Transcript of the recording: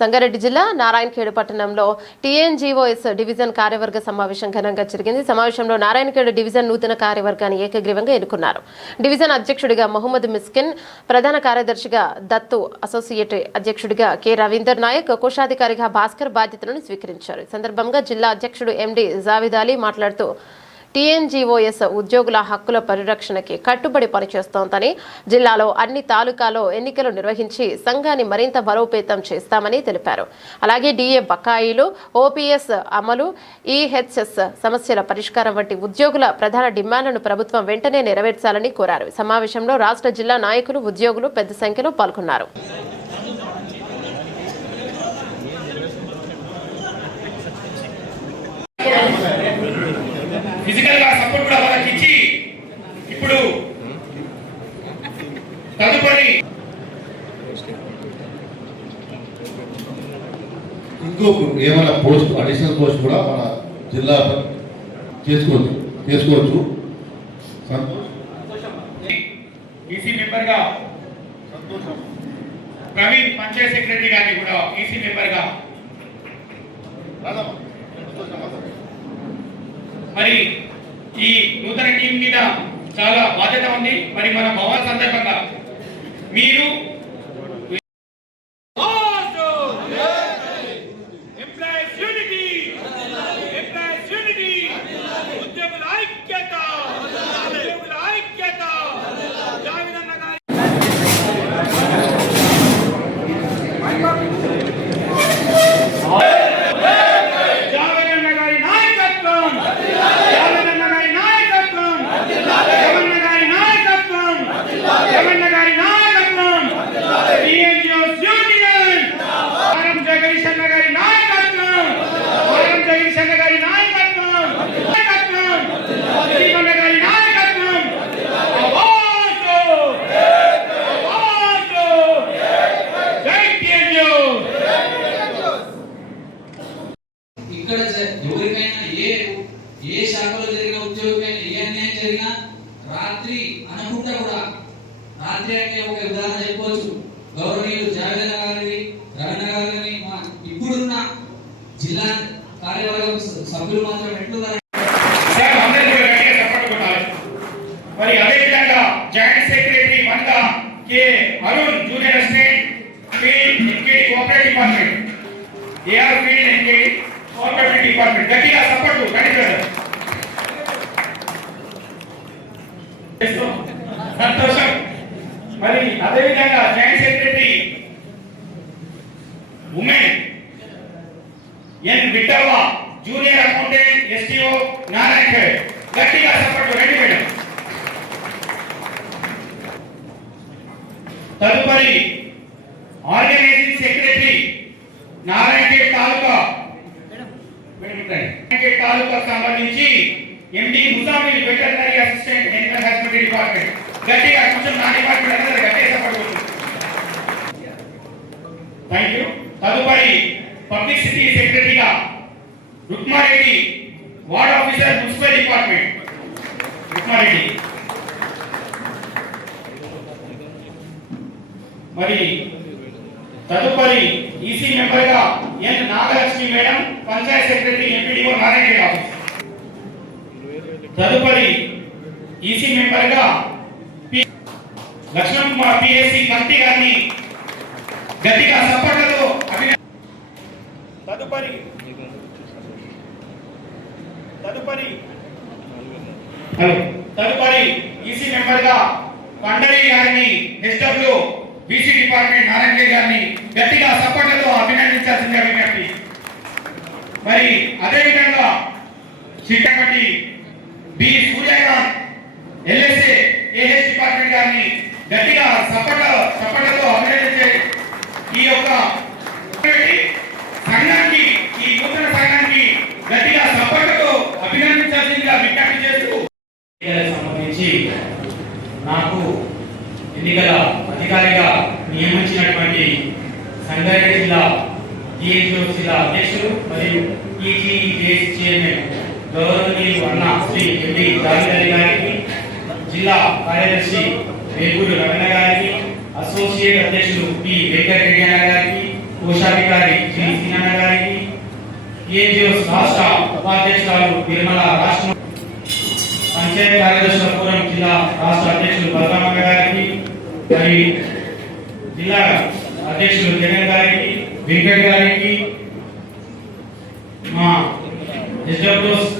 సంగారెడ్డి జిల్లా నారాయణఖేడ్ పట్టణంలో TNGOs division కార్యవర్గ సమావేశం ఘనంగా జరిగింది. సమావేశంలో నారాయణఖేడ్ డివిజన్ నూతన కార్యవర్గాన్ని ఏకగ్రీవంగా ఎన్నుకున్నారు. డివిజన్ అధ్యక్షుడిగా మహమ్మద్ మిస్కిన్, ప్రధాన కార్యదర్శిగా దత్తు, అసోసియేట్ అధ్యక్షుడిగా కె రవీందర్ నాయక్, కోశాధికారిగా భాస్కర్ బాధ్యతలను స్వీకరించారు. ఈ సందర్భంగా జిల్లా అధ్యక్షుడు ఎండి జావిద్ అలీ మాట్లాడుతూ టీఎన్జీఓఎస్ ఉద్యోగుల హక్కుల పరిరక్షణకి కట్టుబడి పనిచేస్తోందని, జిల్లాలో అన్ని తాలూకాలో ఎన్నికలు నిర్వహించి సంఘాన్ని మరింత బలోపేతం చేస్తామని తెలిపారు. అలాగే డిఏ బకాయిలు, ఓపీఎస్ అమలు, ఈహెచ్ఎస్ సమస్యల పరిష్కారం వంటి ఉద్యోగుల ప్రధాన డిమాండ్లను ప్రభుత్వం వెంటనే నెరవేర్చాలని కోరారు. సమావేశంలో రాష్ట్ర జిల్లా నాయకులు, ఉద్యోగులు పెద్ద సంఖ్యలో పాల్గొన్నారు. ఫిజికల్ గా సపోర్ట్ కూడా వాళ్ళకి ఇచ్చి ఇప్పుడు తదుపరి ఇంకో ఏమైనా పోస్ట్ అడిషనల్ పోస్ట్ కూడా మన జిల్లా చేసుకోవచ్చు. ఈసీ మెంబర్ గా ప్రవీణ్, పంచాయత్ సెక్రటరీ గారిని కూడా ఈసీ మెంబర్ గా మరి ఈ నూతన టీం మీద చాలా బాధ్యత ఉంది. మరి మన భవన సందర్భంగా మీరు ఇక్కడ ఎవరికైనా ఏ శాఖలో జరిగిన ఉద్యోగమైనా ఏ అన్యాయం జరిగినా రాత్రి అనుకుంటా కూడా, రాత్రి అంటే ఒక ఉదాహరణ చెప్పవచ్చు, గౌరవనీయులు జావేద్ గారిని, రవీణ గారిని, ఇప్పుడున్న జిల్లా కార్యవర్గ సభ్యులు మాత్రం ఎట్లున్నారు. మరి అదేవిధంగా జాయింట్ సెక్రటరీ మనగా K Arun, junior assistant field NKD cooperative department, AR field NKD cooperative department, గట్టిగా సపోర్ట్ కండిషన్. సంతోషం. మరి అదేవిధంగా joint secretary women N Vittavva, junior accountant STO Narayankhed, గట్టిగా సపోర్ట్ రెడీ మేడం. తదుపరి ఆర్గనైజింగ్ సెక్రటరీ నారాయణఖేడ్ తాలూకా సంబంధించి MD Muzammil, veterinary assistant, animal husbandry department, గట్టిగా కొంచెం నా డిపార్ట్మెంట్ అందరూ గట్టిగా సపోర్ట్ అవుతుంది. Thank you. తదుపరి పబ్లిసిటీ సెక్రటరీగా Rukmareddy, ward officer, municipal department, Rukmareddy. మరి తదుపరి ఈసీ మెంబర్ గా N Nagalakshmi madam, panchayat secretary, MPDO Narayankhed office. తదుపరి ఈసీ మెంబర్ గా లక్ష్మణ్ కుమార్, పిఎస్సి కమిటీ గారిని గట్టిగా సపోర్ట్లతో తదుపరి ఈసీ మెంబర్ గా కండరి గారిని, ఎస్డబ్ల్యూ బీసీ డిపార్ట్మెంట్ నారాయణఖేడ్ గారిని గట్టిగా సపోర్ట్లతో అభినందించాల్సిందిగా విజ్ఞప్తి. మరి అదేవిధంగా Chittakati B Suryakant, LSA AH department గారిని గట్టిగా సపోర్ట్లతో అభినందించే ఈ యొక్క సంఘానికి, ఈ నూతన సంఘానికి గట్టిగా సపోర్ట్లతో అభినందించాల్సిందిగా విజ్ఞప్తి చేస్తూ సంబంధించి నాకు ఎన్నికల అధికారిగా నియమించినటువంటి సంగారెడ్డి జిల్లా టీఎన్జీఓఎస్ జిల్లా అధ్యక్షులు మరియు ఈజీజేఎస్ చైర్మన్ గౌరవనీయులు అన్న శ్రీ ఎండి జావేద్ అలీ గారికి, జిల్లా కార్యదర్శి వేగూరు రవీణ గారికి, అసోసియేట్ అధ్యక్షులు పి వెంకటరెడ్డి గారికి, కోశాధికారి శ్రీ సీనన్న గారికి, టీఎన్జిఓస్ రాష్ట్ర ఉపాధ్యక్షురాలు నిర్మల, రాష్ట్ర పంచాయత్ కార్యదర్శుల ఫోరం జిల్లా రాష్ట్ర అధ్యక్షులు బలరామయ్య గారికి, మరి జిల్లా అధ్యక్షులు జగన్ గారికి, వెంకట్ గారికి, మా ఎస్డబ్ల్యూఎస్